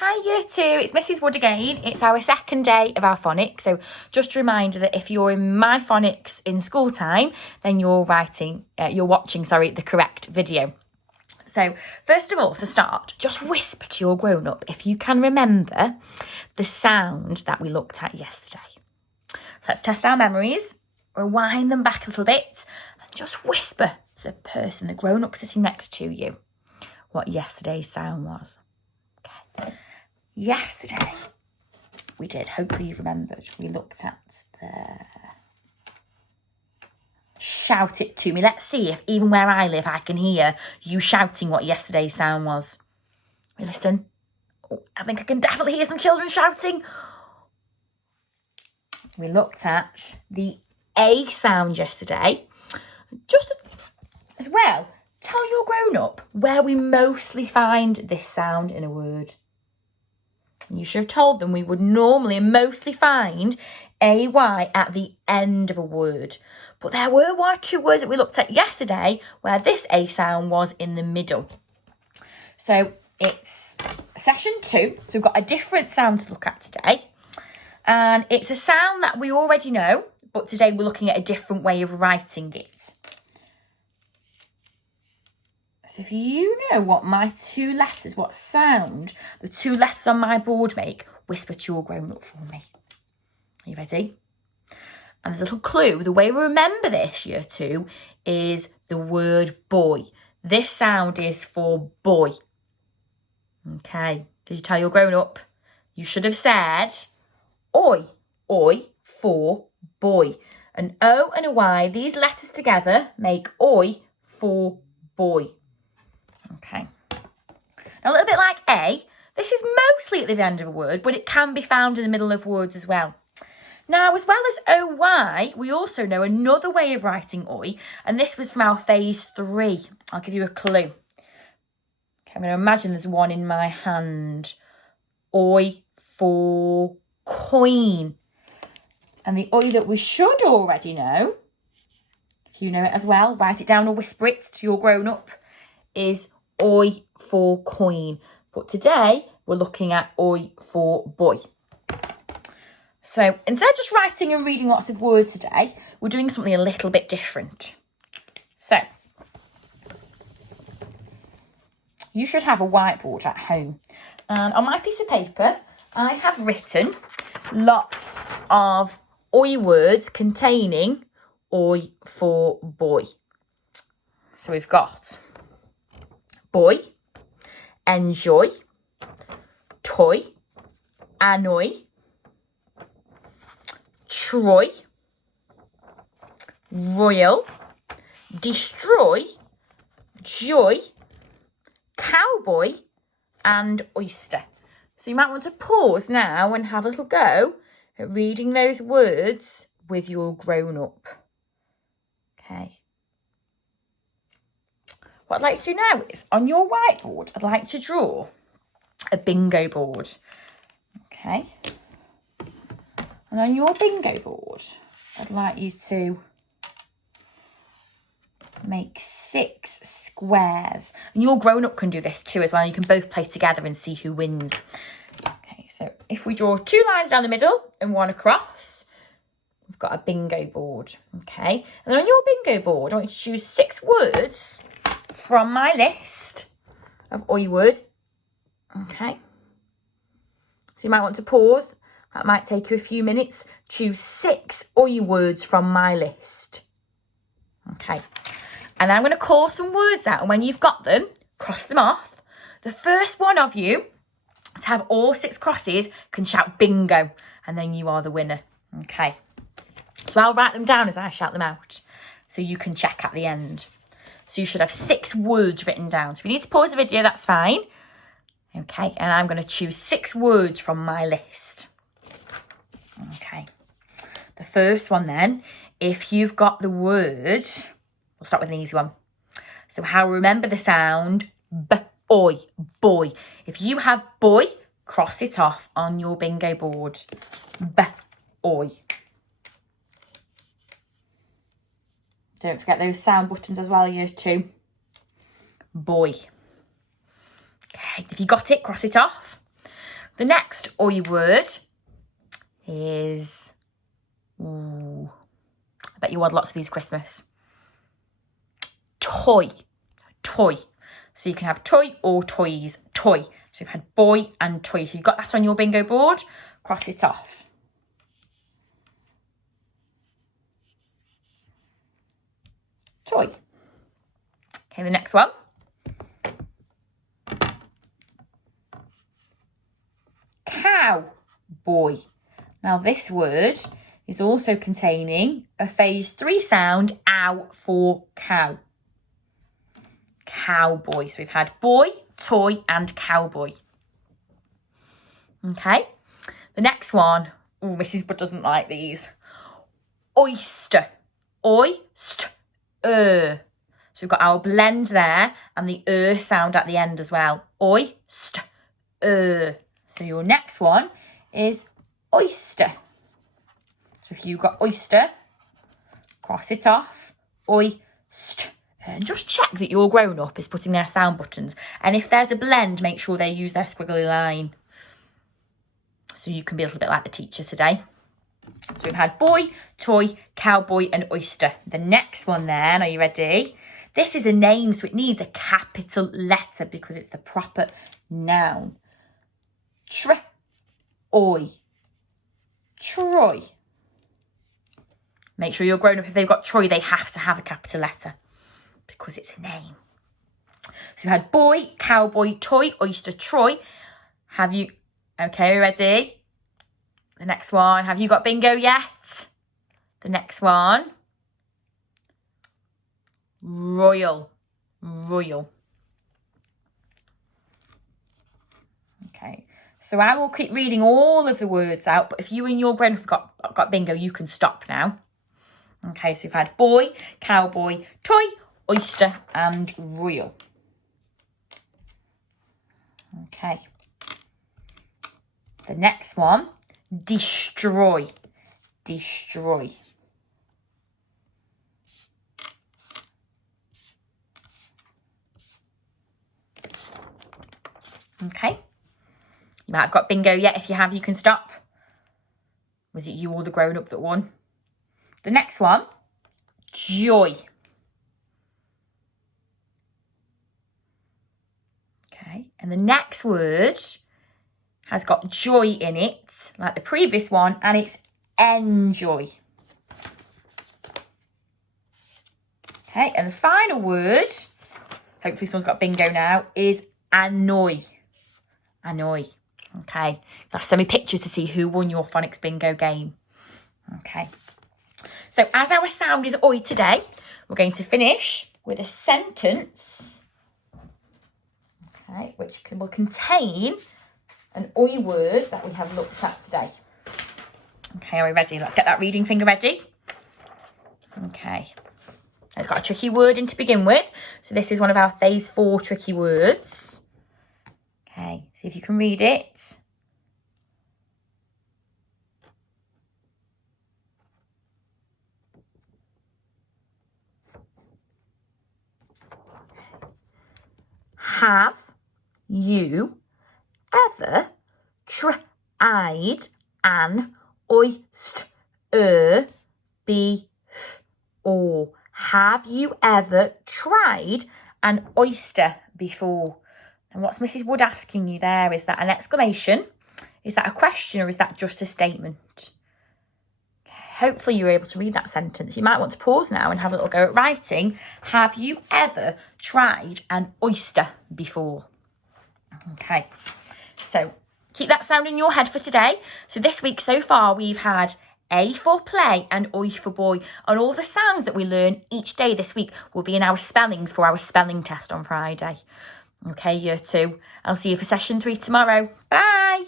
Hi Year 2, it's Mrs Wood again. It's our second day of our phonics. So just a reminder that if you're in my phonics in school time, then you're watching the correct video. So first of all, to start, just whisper to your grown-up if you can remember the sound that we looked at yesterday. So let's test our memories, rewind them back a little bit, and just whisper to the person, the grown-up sitting next to you, what yesterday's sound was. Okay. Yesterday, we did, hopefully you've remembered, we looked at the shout it to me. Let's see if even where I live, I can hear you shouting what yesterday's sound was. We listen. Oh, I think I can definitely hear some children shouting. We looked at the A sound yesterday. Just as well, tell your grown-up where we mostly find this sound in a word. You should have told them we would normally and mostly find AY at the end of a word. But there were one or two words that we looked at yesterday where this A sound was in the middle. So it's session 2. So we've got a different sound to look at today. And it's a sound that we already know, but today we're looking at a different way of writing it. So if you know what my two letters, what sound the two letters on my board make, whisper to your grown-up for me. Are you ready? And there's a little clue. The way we remember this, Year 2, is the word boy. This sound is for boy. Okay. Did you tell your grown-up? You should have said oi. Oi for boy. An O and a Y, these letters together make oi for boy. Okay. Now, a little bit like A, this is mostly at the end of a word, but it can be found in the middle of words as well. Now, as well as OY, we also know another way of writing oi, and this was from our phase 3. I'll give you a clue. Okay, I'm going to imagine there's one in my hand. Oi for coin. And the oi that we should already know, if you know it as well, write it down or whisper it to your grown-up, is oi for coin. But today we're looking at oi for boy. So instead of just writing and reading lots of words today, we're doing something a little bit different. So you should have a whiteboard at home. And on my piece of paper, I have written lots of oi words containing oi for boy. So we've got boy, enjoy, toy, annoy, Troy, royal, destroy, joy, cowboy, and oyster. So you might want to pause now and have a little go at reading those words with your grown-up. Okay. What I'd like to do now is, on your whiteboard, I'd like to draw a bingo board. Okay. And on your bingo board, I'd like you to make 6 squares. And your grown-up can do this too as well. You can both play together and see who wins. Okay, so if we draw 2 lines down the middle and 1 across, we've got a bingo board. Okay, and then on your bingo board, I want you to choose 6 words from my list of oi words. Okay, so you might want to pause. That might take you a few minutes. Choose 6 oi words from my list. Okay, and I'm going to call some words out, and when you've got them, cross them off. The first one of you to have all 6 crosses can shout bingo, and then you are the winner. Okay, so I'll write them down as I shout them out, so you can check at the end. So you should have 6 words written down. So if you need to pause the video, that's fine. Okay, and I'm going to choose 6 words from my list. Okay, the first one then, if you've got the word, we'll start with an easy one. So how remember the sound B-oi, boy. If you have boy, cross it off on your bingo board. B-oi. Don't forget those sound buttons as well, Year 2. Boy. Okay, if you got it, cross it off. The next oi word is, ooh, I bet you had lots of these Christmas. Toy. Toy. So you can have toy or toys. Toy. So you've had boy and toy. If you've got that on your bingo board, cross it off. Toy. Okay, the next one. Cowboy. Now this word is also containing a phase 3 sound, ow, for cow. Cowboy. So we've had boy, toy and cowboy. Okay. The next one. Oh, Mrs. Bud doesn't like these. Oyster. Oyster. So we've got our blend there and the sound at the end as well. Oyster. So your next one is oyster. So if you've got oyster, cross it off. Oyster. And just check that your grown-up is putting their sound buttons. And if there's a blend, make sure they use their squiggly line. So you can be a little bit like the teacher today. So we've had boy, toy, cowboy and oyster. The next one then, are you ready? This is a name, so it needs a capital letter because it's the proper noun. Troy. Make sure you're grown up. If they've got Troy, they have to have a capital letter because it's a name. So we had boy, cowboy, toy, oyster, Troy. Have you... Okay, ready? The next one. Have you got bingo yet? The next one. Royal. Okay. So I will keep reading all of the words out, but if you and your brain have got bingo, you can stop now. Okay, so we've had boy, cowboy, toy, oyster and royal. Okay. The next one, destroy. Okay. You might have got bingo yet. If you have, you can stop. Was it you or the grown-up that won? The next one, joy. Okay, and the next word has got joy in it, like the previous one, and it's enjoy. Okay, and the final word, hopefully someone's got bingo now, is annoy. Okay, that's send me pictures to see who won your phonics bingo game. Okay, so as our sound is oi today, we're going to finish with a sentence, okay, which will contain an oi word that we have looked at today. Okay, are we ready? Let's get that reading finger ready. Okay, it's got a tricky word in to begin with. So this is one of our phase 4 tricky words. Okay, see if you can read it. Have you ever tried an oyster before? Have you ever tried an oyster before? And what's Mrs. Wood asking you there? Is that an exclamation? Is that a question or is that just a statement? Okay, hopefully you're able to read that sentence. You might want to pause now and have a little go at writing. Have you ever tried an oyster before? Okay, so keep that sound in your head for today. So this week so far we've had A for play and oi for boy. And all the sounds that we learn each day this week will be in our spellings for our spelling test on Friday. Okay, year 2. I'll see you for session 3 tomorrow. Bye.